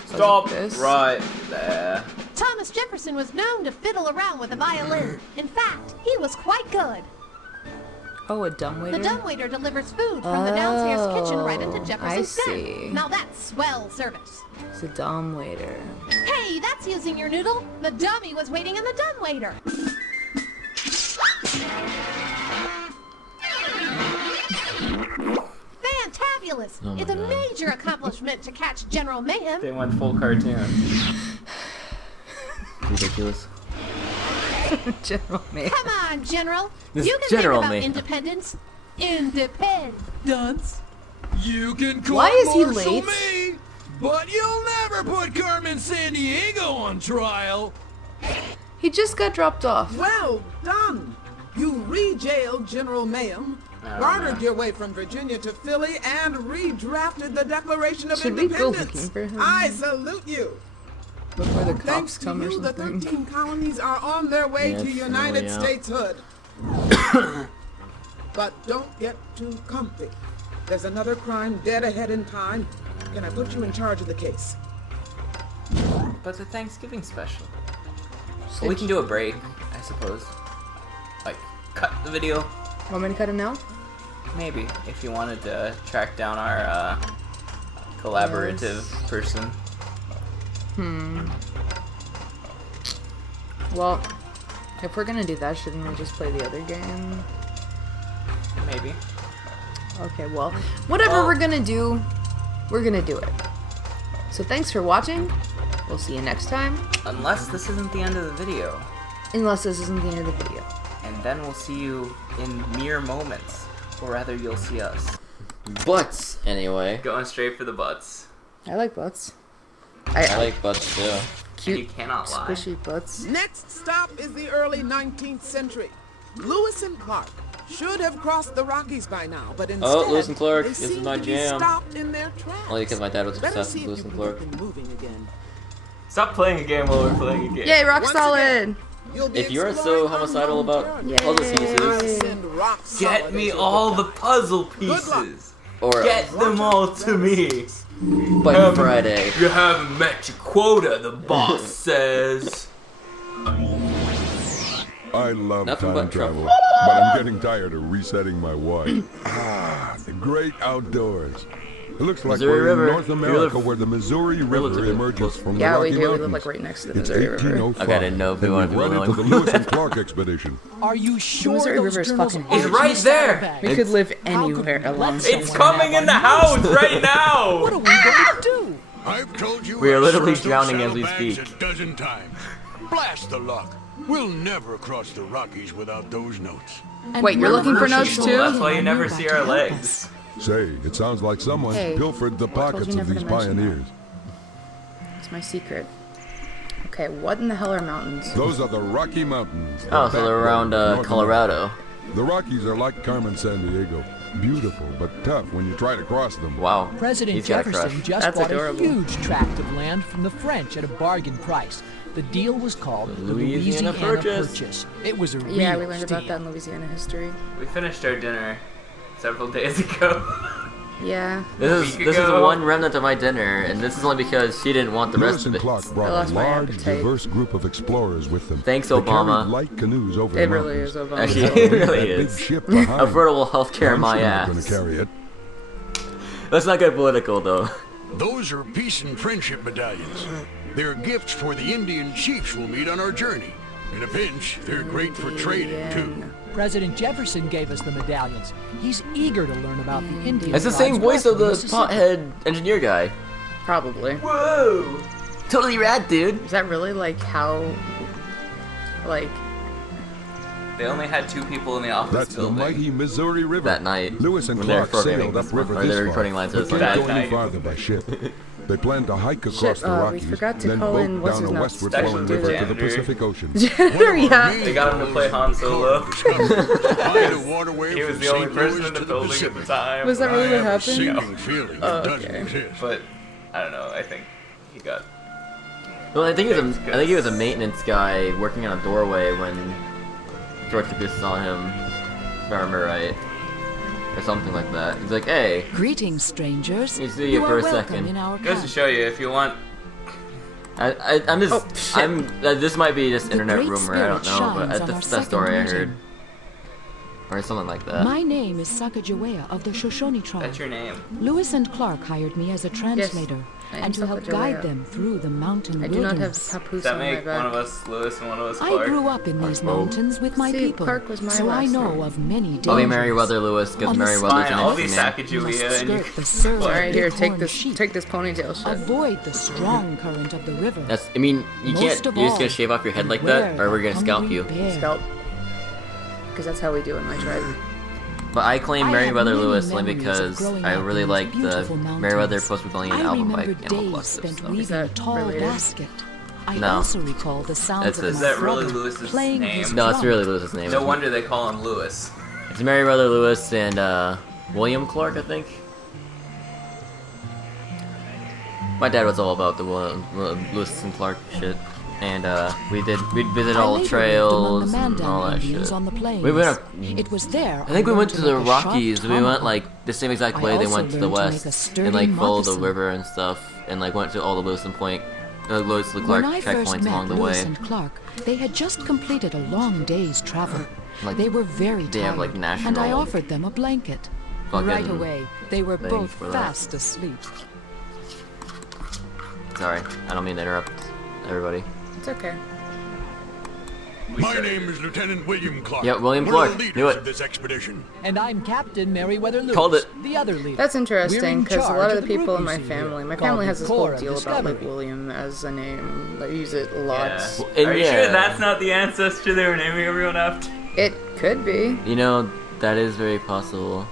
Stop this? right there. Thomas Jefferson was known to fiddle around with a violin. In fact, he was quite good. Oh, a dumbwaiter? The dumbwaiter delivers food from the downstairs kitchen right into I Jefferson's see. den. Now that's swell service. It's a dumbwaiter. Hey, that's using your noodle. The dummy was waiting in the dumbwaiter. Fantabulous! Oh my It's a God. major accomplishment to catch General Mayhem. They went full cartoon. Ridiculous. General May. Come on, General. This You can General think about Mayhem. independence. Independence. You can Why is he court-martial late? me, but you'll never put Carmen Sandiego on trial. He just got dropped off. Well done. You re-jailed General Mayhem, bartered your way from Virginia to Philly, and redrafted the Declaration of Should we go Independence. looking for him? I salute you. Before the Thanks cops to come or you, the something. 13 colonies are on their way Yeah, to it's United really out. Stateshood. But don't get too comfy. There's another crime dead ahead in time. Can I put you in charge of the case? But the Thanksgiving special. Well, we can do a break, I suppose. Like, cut the video. Want me to cut him now? Maybe, if you wanted to track down our collaborative person. Well, if we're gonna do that, shouldn't we just play the other game? Maybe. Okay, well, whatever we're gonna do, we're gonna do it. So thanks for watching. We'll see you next time. Unless this isn't the end of the video. Unless this isn't the end of the video. And then we'll see you in mere moments. Or rather, you'll see us. Butts, anyway. Going straight for the butts. I like butts. I like butts too. Cute, You cannot lie. squishy butts. Next stop is the early 19th century. Lewis and Clark should have crossed the Rockies by now, but instead, Lewis and Clark, they this is seem my to be jam. stopped in their tracks. Only because my dad was Better obsessed see with if Lewis you and can Clark. get them moving again. Stop playing a game while we're playing a game. Yay, rock Once solid! again, you'll be If you're exploring so homicidal unknown about territory. puzzle Yay. pieces, Send rock Get solid me as your all good the guy. puzzle Good luck. pieces. or Get them all to me. by Friday. You haven't met your quota, the boss says. I love Nothing time but travel, trouble. but I'm getting tired of resetting my wife. The great outdoors. It looks like Missouri we're in River. North You America live where the Missouri River relatively emerges close. from Yeah, the we Rocky do. We Mountains. live like right next to the It's Missouri River. 1805. Okay, I didn't know if we and wanted to we've be run into the alone. Lewis and Clark expedition. Are you sure Missouri those River is journals fucking aren't It's right in there. Saddlebags? We could live How could anywhere we along let someone. It's coming in the house right now. What are we going to do? I've told you We are I've literally searched those drowning as we saddlebags speak. a dozen times. Blast the luck. We'll never cross the Rockies without those notes. Wait, you're looking for notes too? That's why you never see our legs. Say, it sounds like someone Hey, pilfered the I told you pockets of never these to mention that. pioneers. It's my secret. Okay, what in the hell are mountains? Those are the Rocky Mountains. Oh, so they're around North Colorado. America. The Rockies are like Carmen Sandiego. Beautiful, but tough when you try to cross them. President He's got a Jefferson crush. just That's bought adorable. a huge tract of land from the French at a bargain price. The deal was called the Louisiana Purchase. It was a real Yeah, we learned about steal. that in Louisiana history. We finished our dinner several days ago. Yeah. This is one remnant of my dinner, and this is only because she didn't want the Lewis rest of and it. Clark I brought lost a my large, appetite. diverse group of explorers with them. Thanks, They Obama. carried light canoes over It the really mountains. is Obama. Actually, Besides, it really that is. Big ship behind. Affordable healthcare, I'm my sure ass. Gonna carry it. Let's not get political, though. Those are peace and friendship medallions. They're gifts for the Indian chiefs we'll meet on our journey. In a pinch, they're great for trading, too. President Jefferson gave us the medallions. He's eager to learn about the Indian It's the same tribes voice west of the Mississippi. pothead engineer guy. Probably. Whoa! Totally rad, dude. Is that really like how, like, They only had 2 people in the office That's the building. mighty Missouri River. That night, Lewis and when they were Clark programming sailed this upriver one, or they this were far, recording lines but this can't That go any night. farther by ship. They plan to hike across shit, the we Rockies, forgot to then call boat in what's down his a nuts. westward Actually, flowing do river to the Janitor. Pacific Ocean. yeah. They got him to play Han Solo. Find a waterway He was from the only St. person Louis in the to building Pacific. at the time. Was that really I what have a happened? sinking feeling Oh, it doesn't okay. exist. But I don't know. I think he got. Well, I think he was a maintenance guy working on a doorway when George Lucas saw him, if I remember right, or something like that. He's like, "Hey, Greetings, strangers. you see you are for a welcome second." in our Goes to camp. show you if you want. I'm just, Oh, shit. this might be just The internet Great rumor. I don't Spirit know, but shines on our that's that second story I meeting. heard, or something like that. My name is Sacagawea of the Shoshone tribe. That's your name. Lewis and Clark hired me as a translator I am and to help Sacagawea. guide them through the mountain I do not have wilderness. papoose Does that on my make one of back. us Lewis and one of us I Clark? grew up in these mountains with my See, people, Clark was my so I last know name. of many dangers. I'll be Meriwether Lewis because On the Meriwether's Fine, an I'll be interesting name. You must Sacagawea and you. skirt the surge All of right, here, bighorn take sheep. this ponytail shit. Avoid the strong current of the river. That's. I mean, you Most can't. of You're just all, gonna shave off your head like beware that, or we're the gonna scalp hungry you. bear. Scalp. Because that's how we do it in my tribe. But I claim I Meriwether have many Lewis only memories of because growing I up in really these like the beautiful mountains. Meriwether Post-Rebellion I album by remember Animal days Collective. spent So. weaving Is that a tall related? basket. I No. also recall the sounds That's of it. my Is that really brother Lewis's playing name? his No, it's drum. really Lewis's name. No wonder they call him Lewis. It's Meriwether Lewis and William Clark, I think. My dad was all about the Lewis and Clark shit, and we'd visit I all the later trails lived among and the all Mandan that Indians shit. on the plains. We went. It was there. I think we learned went to the make a sharp Rockies. We went tomahawk. like the same exact I way they also went to the learned to make west a sturdy and like followed the moccasin. river and stuff, and like went to all the Lewis and When Clark I first checkpoints met along the Lewis way. and Clark, they had just completed a long day's travel. Like, They were very they tired, have, like, and I national offered them a blanket. fucking Right away, they were things both for that. fast asleep. Sorry, I don't mean to interrupt everybody. It's okay. My name is Lieutenant William Clark. Yeah, William one Clark. of the leaders Knew it. of this expedition. And I'm Captain Meriwether Lewis, Called it. the other leader. That's We're interesting in because a charge lot of of the the people group in my you see here, family, my called family the has this Corps whole of deal about like Discovery. William as a name. They use it a lot. Yeah. And Are you yeah. sure that's not the ancestor they were naming everyone after? It could be. You know, that is very possible.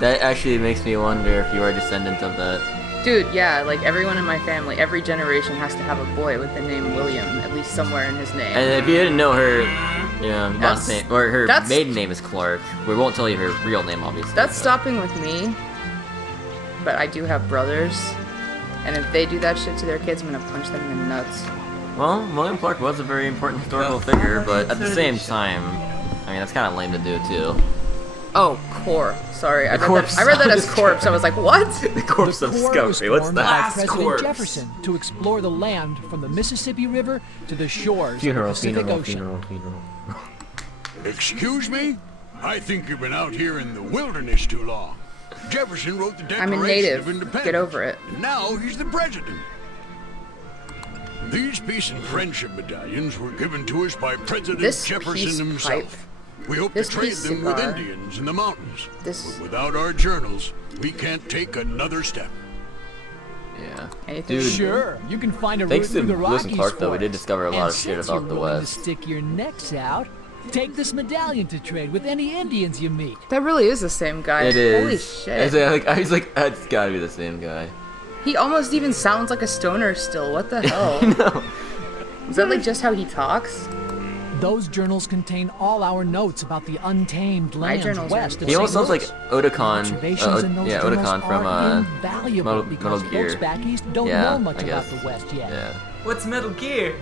That actually makes me wonder if you are a descendant of that. Dude, yeah, like everyone in my family, every generation has to have a boy with the name William, at least somewhere in his name. And if you didn't know her, you know, last That's- name or her that's- maiden name is Clark. We won't tell you her real name, obviously. That's stopping with me, but I do have brothers, and if they do that shit to their kids, I'm gonna punch them in the nuts. Well, William Clark was a very important historical figure, but at the same time, I mean, that's kind of lame to do too. Oh, core. Sorry, I read, corpse that, I read that as of corpse. I was like, what? The corpse of The Corps was Discovery. What's formed that? by Last President corpse. Jefferson to explore the land from the Mississippi River to the shores Funeral, of the Pacific funeral, Ocean. funeral, funeral. Excuse me? I think you've been out here in the wilderness too long. Jefferson wrote the I'm Declaration a native. of Independence. Get over it. And now he's the president. These peace and friendship medallions were given to us by President This Jefferson peace himself. pipe. We hope This to trade peace them with cigar. Indians in the mountains. This- But without our journals, we can't take another step. Yeah. Anything? Dude, Sure, you can find a Thanks route through to the Lewis and Rockies Clark, though, we for did us. discover a lot And of shit since about you're the willing West. to stick your necks out, take this medallion to trade with any Indians you meet. That really is the same guy. it is. Holy shit. I was like, that's gotta be the same guy. He almost even sounds like a stoner still. What the hell? No. Is that like just how he talks? Those journals contain all our notes about the untamed My lands journals west are- of He almost St. sounds like Louis. Otakon. Observations in those Yeah, journals Otakon from are invaluable Metal because Gear. folks back east don't Yeah, know much I about guess. the West yet. Yeah. What's Metal Gear?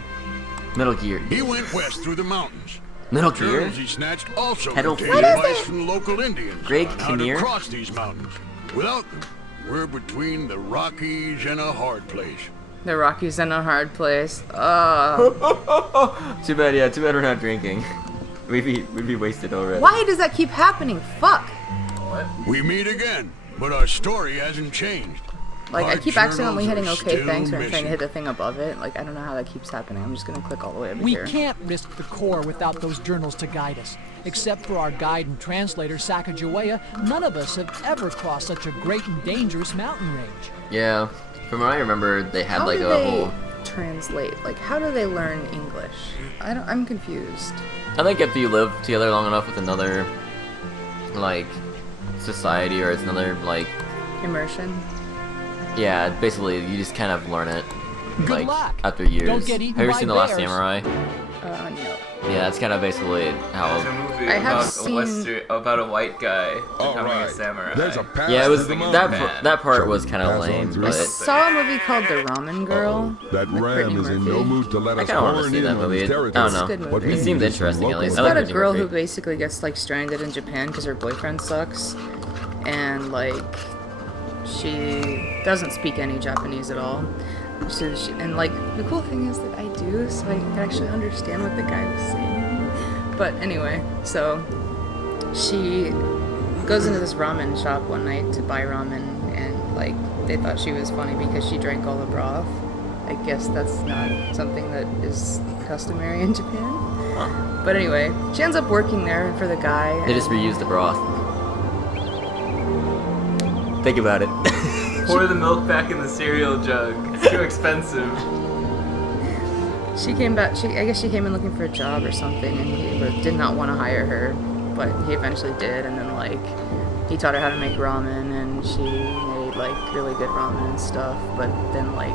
Metal Gear. He went west through the mountains. Metal Gear? Journals he snatched also Metal contained Gear? advice from the local Indians Greg on how Kinnear? to cross these mountains. Without them, we're between the Rockies and a hard place. The Rockies in a hard place. Too bad, yeah. Too bad we're not drinking. We'd be wasted already. Why does that keep happening? Fuck. What? We meet again, but our story hasn't changed. Like, I Our keep accidentally hitting journals are OK still thanks when I'm trying to hit missing. the thing above it. Like, I don't know how that keeps happening. I'm just gonna click all the way over We here. can't risk the core without those journals to guide us. Except for our guide and translator, Sacagawea, none of us have ever crossed such a great and dangerous mountain range. Yeah. From what I remember, they had How like do a they whole. translate? Like, how do they learn English? I'm confused. I think if you live together long enough with another, like, society or it's another like. Immersion. Yeah, basically you just kind of learn it. Good like luck. after years. Don't get eaten Have you ever by seen The Last bears. Samurai? No. Yeah, that's kind of basically how. It's a movie I have about seen- about a white guy becoming a Alright, samurai. there's a path Yeah, it was to the that mountain. that part Shall was we kind of pass on lame, through? I but saw a movie called The Ramen Girl. That with ram Brittany is in Murphy. no mood to let I us kind of want to horn see in that on movie. his I don't territory. know. It's a good But movie. we It seems need some interesting at local least. It's I like about a Brittany girl who Murphy. basically gets like stranded in Japan because her boyfriend sucks, and like she doesn't speak any Japanese at all. So and like the cool thing is that I do, so I can actually understand what the guy was saying. But anyway, so she goes into this ramen shop one night to buy ramen, and like they thought she was funny because she drank all the broth. I guess that's not something that is customary in Japan. But anyway, she ends up working there for the guy. They just and- reused the broth. Think about it. Pour the milk back in the cereal jug. It's too expensive. She came back. I guess she came in looking for a job or something, and he did not want to hire her, but he eventually did. And then like he taught her how to make ramen, and she made like really good ramen and stuff. But then like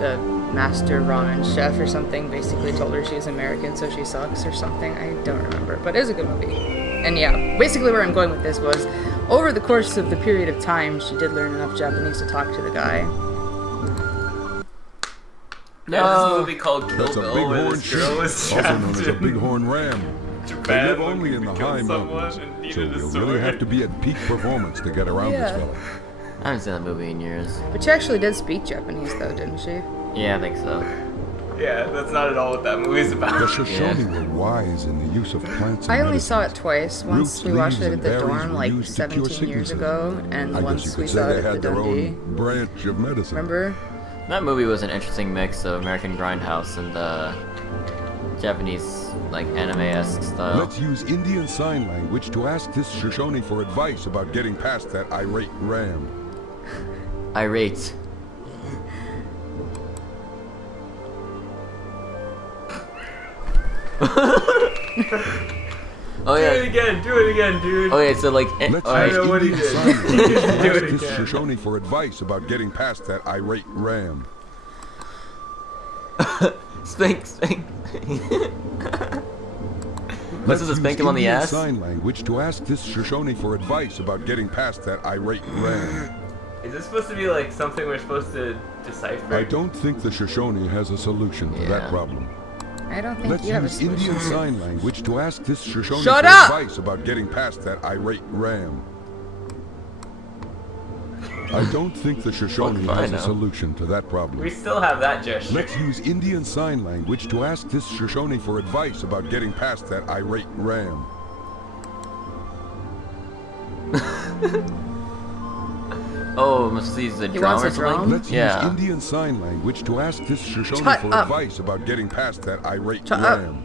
the master ramen chef or something basically told her she was American, so she sucks or something. I don't remember, but it was a good movie. And yeah, basically where I'm going with this was, over the course of the period of time, she did learn enough Japanese to talk to the guy. There's this movie called Kill That's a Bill where bighorn this sheep, girl is also trapped known as a in bighorn ram. They Japan live only in the looking to high kill someone mountains, and so needed a we'll sword. really have to be at peak performance to get around Yeah. this fella. I haven't seen that movie in years. But she actually did speak Japanese though, didn't she? Yeah, I think so. Yeah, that's not at all what that movie's The about. Shoshone were wise in the use of plants and I only medicines. saw it twice. Once Roots, we watched leaves, it at and the berries dorm were like used to cure 17 years sicknesses. ago, and I guess once you we could saw say it they at the had their Dundee. own branch of medicine. Remember? That movie was an interesting mix of American Grindhouse and Japanese, like, anime-esque style. Let's use Indian Sign Language to ask this Shoshone for advice about getting past that irate ram. Irate. Oh Do yeah. it again, dude. Oh yeah, so like, Let's alright. use what he Indian did. Sign Language to Do ask it this again. Shoshone for advice about getting past that irate ram. Spank. This is a spank him on the Indian ass? Sign Language to ask this Shoshone for advice about getting past that irate ram. Is this supposed to be like something we're supposed to decipher? I don't think the Shoshone has a solution to that Yeah. problem. I don't think Let's you have a use solution. Indian Sign Language to ask this Shoshone Shut for up! advice about getting past that irate ram. I don't think the Shoshone Fuck, has I a know. solution to that problem. We still have that gesture. Let's use Indian Sign Language to ask this Shoshone for advice about getting past that irate ram. Oh, must use a He drum wants or a something? drum? Let's Yeah. use Indian Sign Language to ask this Shoshone Shut for up. advice about getting past that irate Shut up. ram.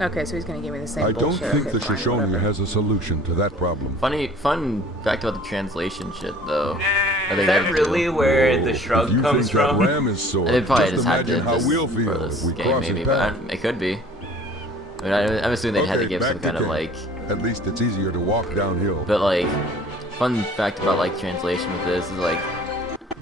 Okay, so he's gonna give me the same I don't bullshit. think Okay, the fine, Shoshone whatever. has a solution to that problem. Fun fact about the translation shit, though. Is that really where the If shrug you comes think that from? ram is sore, They probably just just had to imagine how just we'll for feel if this we game, cross maybe, it but path. it could be. I mean, I'm assuming they had to Okay, give back some to kind of camp. like, At least it's easier to walk downhill. but like, fun fact about like translation with this is like,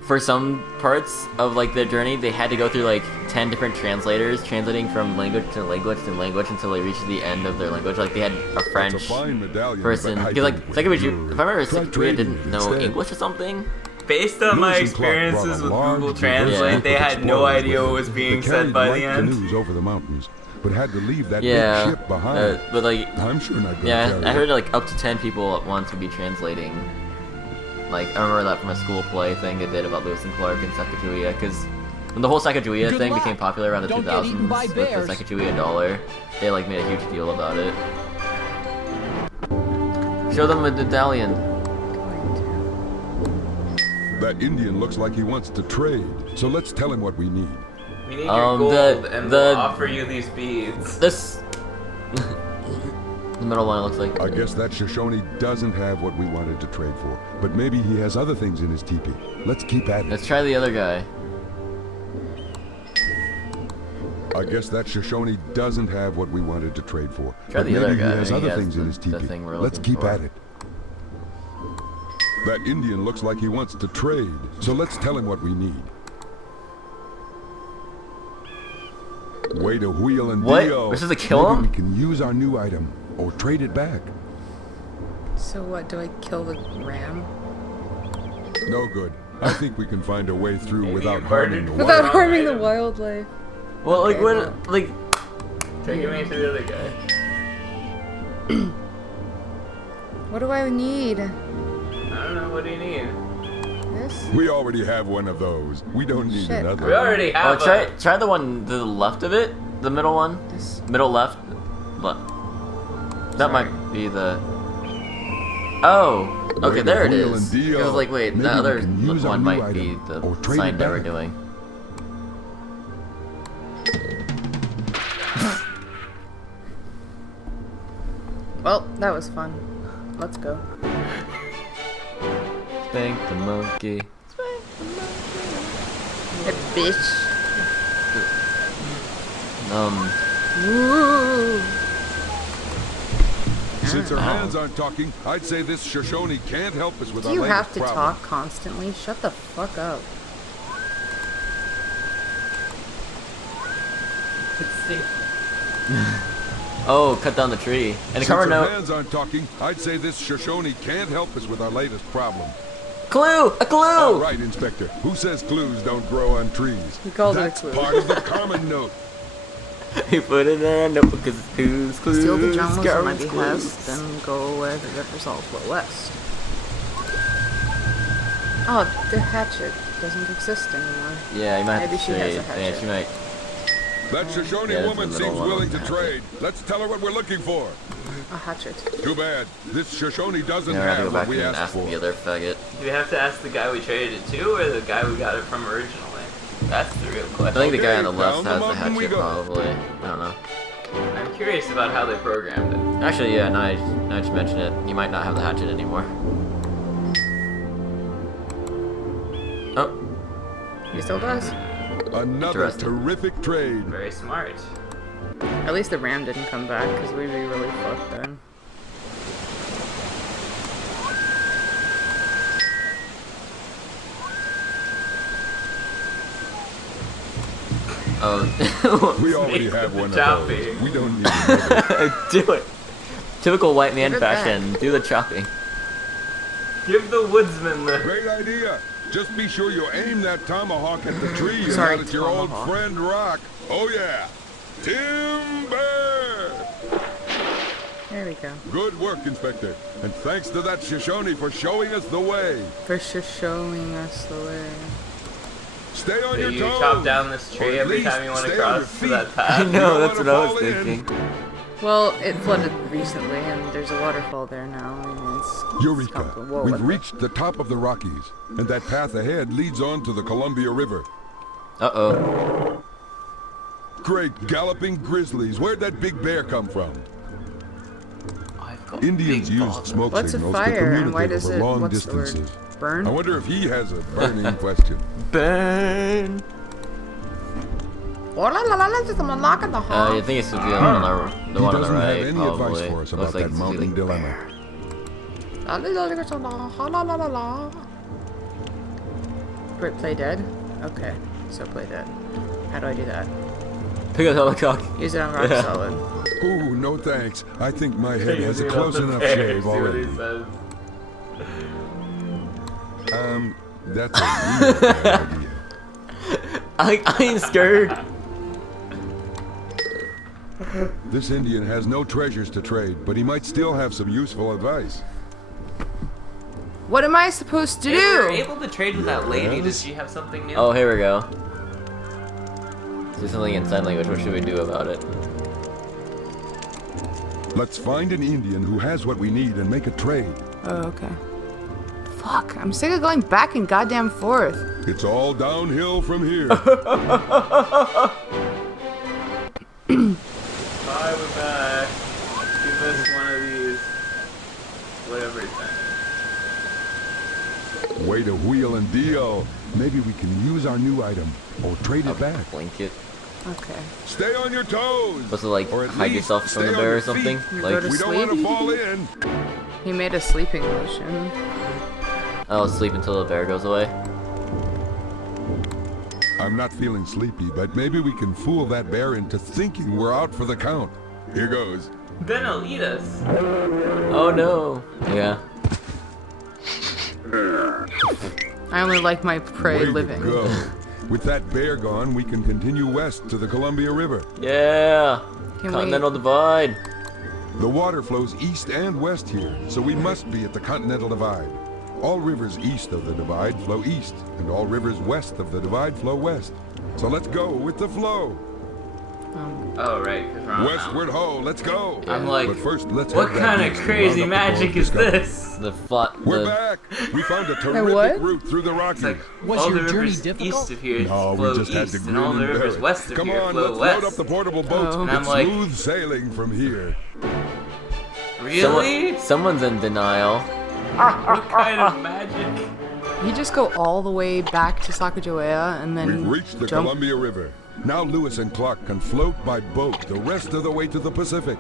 for some parts of like their journey, they had to go through like 10 different translators, translating from language to language to language until they reached the end of their language. Like they had a That's French a fine medallion, person, but I because like think Second with if I remember, try Second Korea trading didn't it know instead. English or something. Based on my Lewis and Clark brought experiences a with large, Google diverse Translate, group they of had no explorers idea with what was them. being They said carried by light the end. canoes over the mountains, but had to leave that Yeah, big ship behind. but like, I'm sure not gonna yeah, carry I it. heard like up to 10 people at once would be translating. Like, I remember that from a school play thing they did about Lewis and Clark and Sacagawea, because when the whole Sacagawea Good thing luck. became popular around the Don't get eaten 2000s by with the bears. Sacagawea dollar, they like made a huge deal about it. Show them a medallion. That Indian looks like he wants to trade, so let's tell him what we need. We need your gold, and the- we'll offer you these beads. This... the middle one, it looks like. I guess that Shoshone doesn't have what we wanted to trade for, but maybe he has other things in his teepee. Let's keep at it. Let's try the other guy. I guess that Shoshone doesn't have what we wanted to trade for, Try but the maybe other he guy. has He other has things in his the teepee. thing we're Let's looking keep for. at it. That Indian looks like he wants to trade, so let's tell him what we need. Way to wheel and What? deal. We're supposed to kill Maybe him? we can use our new item or trade it back. So what, do I kill the ram? No good. I think we can find a way through Maybe without you harming murdered the Without wild. harming the wildlife. Well, like, Okay, when, well. like, Take me to the other guy. What do I need? I don't know, what do you need? This? We already have one of those. We don't need Shit. another. We already oh, have try the one to the left of it, the middle one, This? middle left. That might be the. Oh, okay, Way to there it wheel is. and deal. I was like, wait, Maybe the we other can use our one new might be item the or trade sign it they were back. doing. Well, that was fun. Let's go. Spank the monkey. Hey, bitch. Woo! Since our hands aren't talking, I'd say this Shoshone can't help us with Do our you latest have to problem. talk constantly? Shut the fuck up. Oh, cut down the tree. And the Since cover our note. hands aren't talking, I'd say this Shoshone can't help us with our latest problem. Clue! A clue! All right, Inspector. Who says clues don't grow on trees? He calls it a That's clue. part of the Carmen note. He put it in a notebook because it's clues. Steal the jungles at my Carmen's behest, clues. then go where the rivers all flow west. Oh, the hatchet doesn't exist anymore. Yeah, you might have Maybe to she has trade. a hatchet. Yeah, she might. That Shoshone Yeah, it's woman the middle seems one willing with to the trade. Let's tell her what we're looking for. A hatchet. Too bad. This Shoshone doesn't Yeah, I have to have go back what we and asked ask for. the other faggot. Do we have to ask the guy we traded it to, or the guy we got it from originally? That's the real I question. think the guy on the Okay, left down the has the mountain we hatchet, go. probably. I don't know. I'm curious about how they programmed it. Actually, yeah, now I just mention it, you might not have the hatchet anymore. Oh, He still does. Another Interesting. terrific trade. Very smart. At least the ram didn't come back, because we'd be really fucked then. oh. We already Make have the one of chopping. those. We don't need another. Do it. Typical white man Give it back. fashion. Do the chopping. Give the woodsman the... Great idea. Just be sure you aim that tomahawk at the tree and Sorry, not at your old tomahawk. friend Rock. Oh yeah. Timber! There we go. Good work, Inspector. And thanks to that Shoshone for showing us the way. For sure showing us the way. Stay on So your you toes. chop down this Or tree at every least time you want to stay on your cross to feet. that I path? know, don't that's what wanna I was fall in. thinking. Well, it flooded recently, and there's a waterfall there now. I mean, it's Eureka! Whoa, We've what the- reached the top of the Rockies, and that path ahead leads on to the Columbia River. Uh-oh. Great galloping grizzlies. Where'd that big bear come from? I've got Indians big used balls. smoke What's a signals to fire, and why communicate does over it? long What's the word? distances. Burn? I wonder if he has a burning question. Burn! Oh, la, la, la, la, just a unlock in the hall. I think it's the one on the He one on the doesn't right, have any probably. advice for us Looks about like that it's mountain really dilemma. La, la, la, la, la, la, la, la. Wait, play dead? Okay, so play dead. How do I do that? Pick up the cock. Use it on rock Yeah. solid. Ooh, no thanks. I think my head has a Using it close on the enough bear, shave see what he already. says. That's a real bad idea. I ain't scared. This Indian has no treasures to trade, but he might still have some useful advice. What am I supposed to Hey, we were do? able to trade with that lady. Does she have something new? Oh, here we go. Do something in sign language. What should we do about it? Let's find an Indian who has what we need and make a trade. Oh, okay. Fuck, I'm sick of going back and goddamn forth. It's all downhill from here. Hi, we're back. Give us one of these. Whatever thing. Way to wheel and deal. Maybe we can use our new item or trade it back. Blanket. Okay. Stay on your toes. Supposed to like Or at hide least yourself from stay the on bear your or something. feet. Like We don't want to fall in. He made a sleeping motion. I'll sleep until the bear goes away. I'm not feeling sleepy, but maybe we can fool that bear into thinking we're out for the count. Here goes. Then he'll eat us. Oh no. Yeah. I only like my prey Way to living. go. With that bear gone, we can continue west to the Columbia River. Yeah. Can Continental Divide. The water flows east and west here, so we must be at the Continental Divide. All rivers east of the divide flow east, and all rivers west of the divide flow west. So let's go with the flow. Oh, right. 'Cause we're on Westward ho, let's go. I'm like, but first, let's what head back kind of east and crazy round up the magic core is discovery. this? We're back. We found a what? terrific route through the Rockies. Was all your the journey rivers difficult? east of here No, flow we just had east, to and grin all the and bear rivers it. west of Come here on, flow let's west. load up the portable boats and And get I'm like, smooth sailing from here. really? Someone's in denial. What kind of magic? You just go all the way back to Sacagawea and then We've reached the jump. Columbia River. Now Lewis and Clark can float by boat the rest of the way to the Pacific.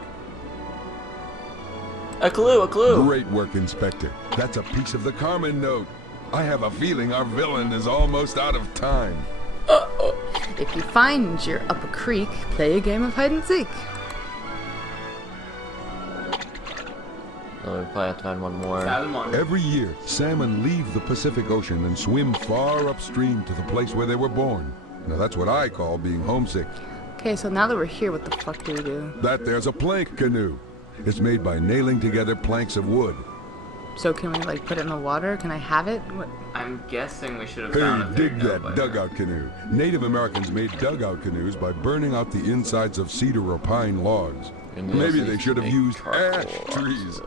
A clue. Great work, Inspector. That's a piece of the Carmen note. I have a feeling our villain is almost out of time. If you find you're up a creek, play a game of hide and seek. Oh, we probably have to find one more. Every year, salmon leave the Pacific Ocean and swim far upstream to the place where they were born. Now that's what I call being homesick. Okay, so now that we're here, what the fuck do we do? That there's a plank canoe. It's made by nailing together planks of wood. So can we like put it in the water? Can I have it? What? I'm guessing we should have Hey, found a dig third note by that dugout canoe. Native Americans made dugout canoes by burning out the insides of cedar or pine logs. And Maybe also they should have make used charcoal ash trees.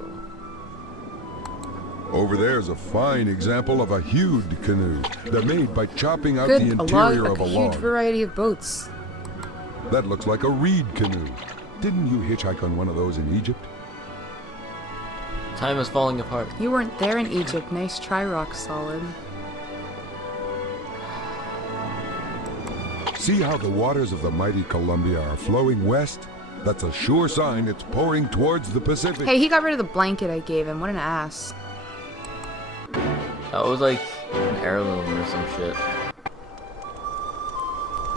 Over there's a fine example of a hewed canoe. They're made by chopping out the Good, interior of a a huge log. variety of boats. That looks like a reed canoe. Didn't you hitchhike on one of those in Egypt? Time is falling apart. You weren't there in Egypt. Nice try, Rock Solid. See how the waters of the mighty Columbia are flowing west? That's a sure sign it's pouring towards the Pacific. Hey, he got rid of the blanket I gave him. What an ass. That was like an heirloom or some shit.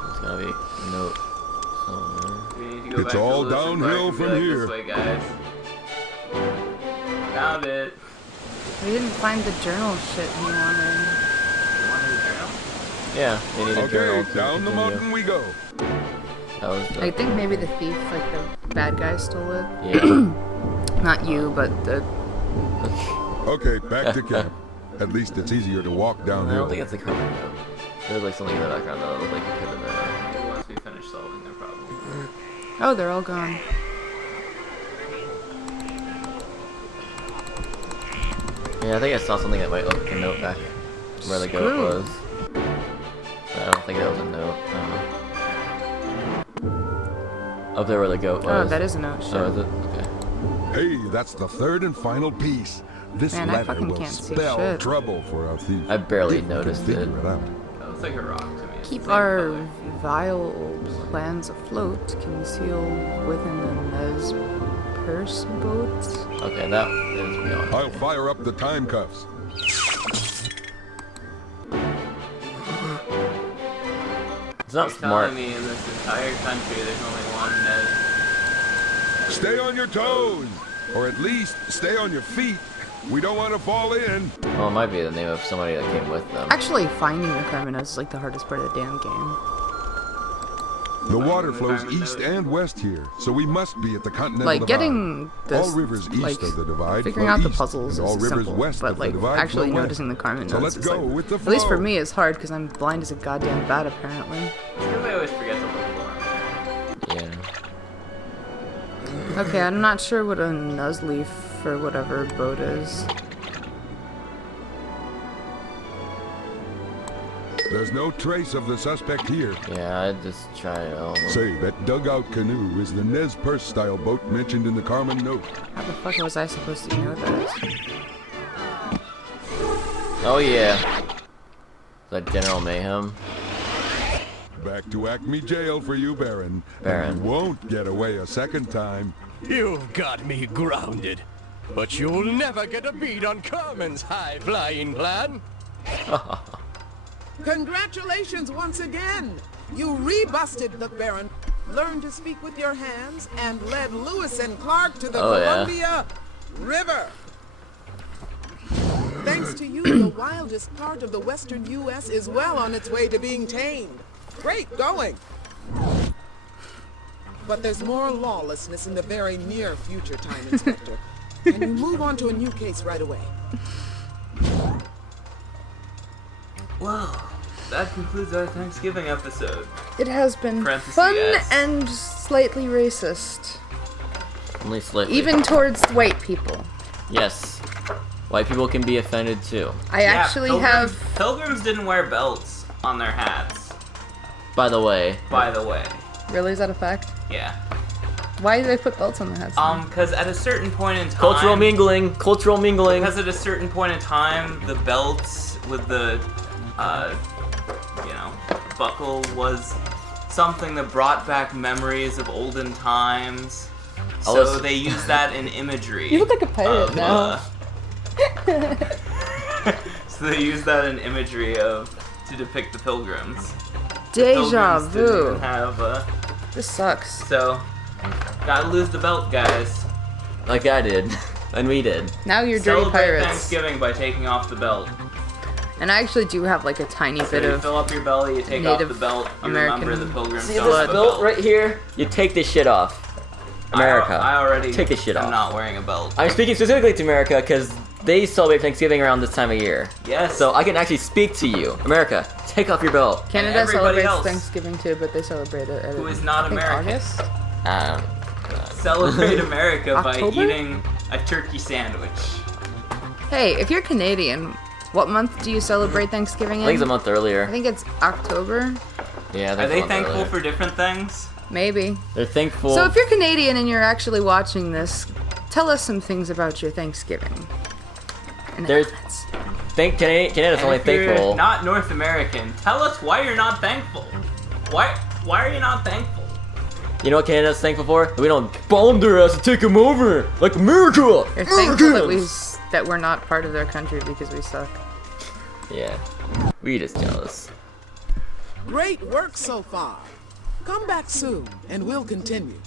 There's gotta be a note somewhere. We need to go It's back all to Lewis and downhill Clark and be from like, here. This way, guys. Found it. We didn't find the journal shit he wanted. You wanted a journal? Yeah, they need a journal Okay, to down the continue. mountain we go. That was the... I think maybe the thief, like the bad guy, stole it. Yeah. Not you, but the... Okay, back to camp. At least it's easier to walk I don't downhill. think it's the Carmen note. There's like something in the background that looked like it could have been. Maybe once we finish solving their problem. Oh, they're all gone. Yeah, I think I saw something that might look like a note back where the goat Screw. was. But I don't think that was a note. Up there where the goat was. Oh, that is a note. Shit. Oh, is it? Okay. Hey, that's the third and final piece. This Man, I letter fucking will can't see spell shit. trouble for our thief. I barely If we can noticed figure it. out. That looks like a rock to me. It's Keep the same our color. vile plans afloat. Conceal within the Nez Perce boat. Okay, that is beyond. I'll fire up the time cuffs. It's not You're smart. telling me in this entire country there's only one Nez. Stay on your toes, or at least stay on your feet. We don't want to fall in. Well, it might be the name of somebody that came with them. Actually, finding the criminals is like the hardest part of the damn game. The water flows east and west here, so we must be at the continental Like divide. getting this, All rivers east like, of the divide figuring flow out the east, puzzles and all is rivers simple, west but of like the divide actually flow noticing the west. Carmen So notes let's is go like, with the at least for flow. me, it's hard because I'm blind as a goddamn bat apparently. Because I always forget to look for them. Yeah. Okay, I'm not sure what a nuzleaf or whatever boat is. There's no trace of the suspect here. Yeah, I just try to. Say, that dugout canoe is the Nez Perce style boat mentioned in the Carmen note. How the fuck was I supposed to know that? Oh yeah. Is that General Mayhem? Back to Acme Jail for you, Baron. Baron. And you won't get away a second time. You've got me grounded. But you'll never get a beat on Carmen's high-flying plan. Congratulations once again! You rebusted the Baron, learned to speak with your hands, and led Lewis and Clark to the Columbia River. Thanks to you, the wildest part of the western U.S. is well on its way to being tamed. Great going! But there's more lawlessness in the very near future, Time Inspector. And you move on to a new case right away. Well, that concludes our Thanksgiving episode. It has been Parentheses, fun yes. and slightly racist. Only slightly. Even towards white people. Yes. White people can be offended too. I actually have... Pilgrims didn't wear belts on their hats. By the way. By the way. Really, is that a fact? Yeah. Why do they put belts on their hats? Because at a certain point in time... Cultural mingling. Cultural mingling. Because at a certain point in time, the belts with the, buckle was something that brought back memories of olden times. So they use that in imagery. You look like a pirate now. So they use that in imagery to depict the pilgrims. Deja The pilgrims vu. didn't have, This sucks. So, gotta lose the belt, guys. Like I did. And we did. Now you're dirty Celebrate pirates. Thanksgiving by taking off the belt. And I actually do have like a tiny So bit you of fill up your belly, you take Native off the belt, you American remember the pilgrims See don't this have a belt belt. right here? You take this shit off. America. I already take this shit am off. not wearing a belt. I'm speaking specifically to America because they celebrate Thanksgiving around this time of year. Yes. So I can actually speak to you. America, take off your belt. Canada everybody celebrates else Thanksgiving too, but they celebrate it at who is not I think American. August? Celebrate America by October? eating a turkey sandwich. Hey, if you're Canadian, what month do you celebrate Thanksgiving in? I think it's a month earlier. I think it's October. Yeah, Are that's they thankful for different things? Maybe. They're thankful. So if you're Canadian and you're actually watching this, tell us some things about your Thanksgiving. There's Canada's And only if you're thankful. not North American, tell us why you're not thankful. Why are you not thankful? You know what Canada's thankful for? That we don't bomb their ass and take them over like America. You're thankful that we're not part of their country because we suck. Yeah, we just jealous. Great work so far. Come back soon, and we'll continue.